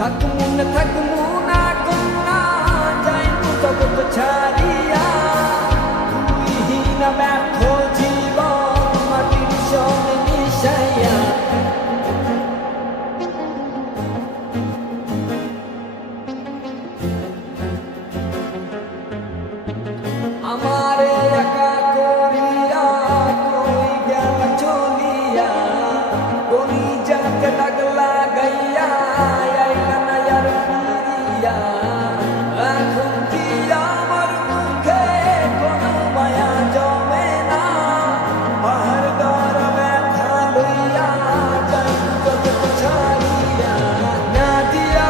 থাকমু না কন্যা যাইমু জগৎ ছাড়িয়া তুইহীন ব্যর্থ জীবন মাটির সঙ্গে মিশাইয়া আমারে একা করিয়া কই গেল চলিয়া কলিজাতে দাগ লাগাইয়া আইলা না আর ফিরিয়া এখন কি আমার মুখে কোনো মায়া জমে না পাহাড় দর ব্যথা লইয়া যাই জগৎ ছাড়িয়া না দিয়া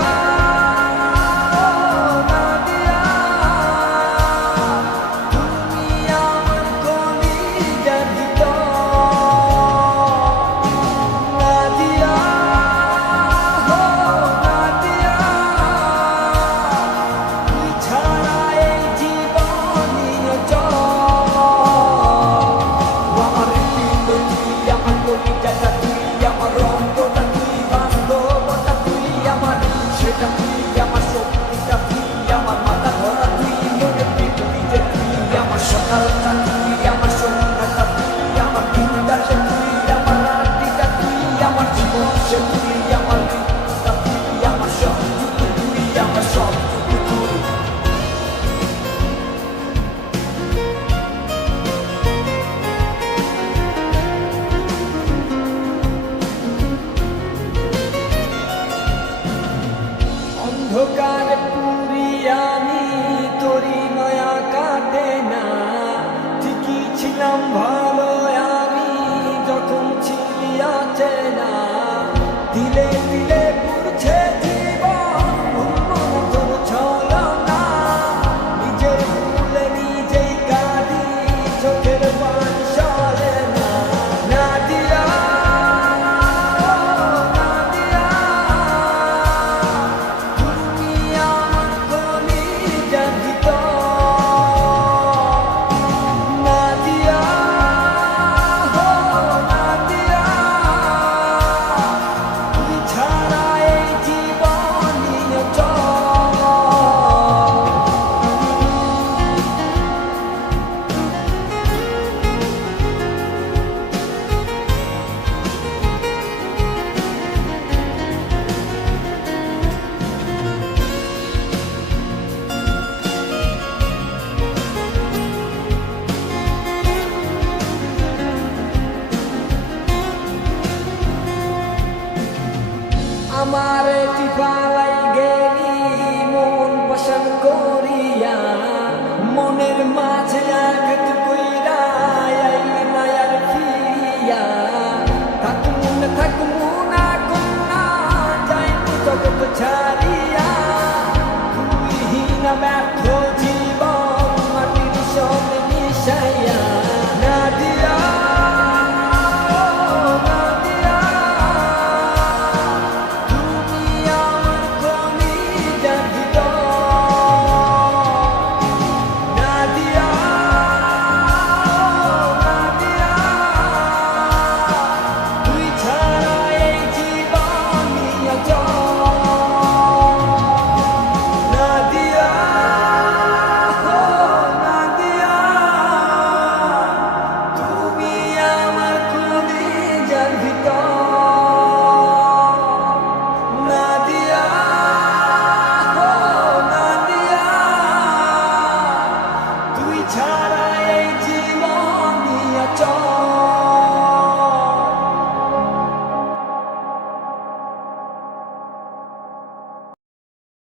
অন্ধকার পুরিয়া আমি তোরি মায়া কাটে না ঠিকই ছিলাম ভালো আমি যখন ছিলি অচেনা দিলে দিলে পুরছে জীবন তোর ছলনা নিজের ভুলে নিজেই কাঁদি চোখের পানি সরে না না দিয়া আমারে টিপালাই গেলি মন পছন্দ করিয়া মনের মাঝে আঘাত কইরা আইলি না আর ফিরিয়া থাকমু না কন্যা যাইমু জগৎ ছাড়িয়া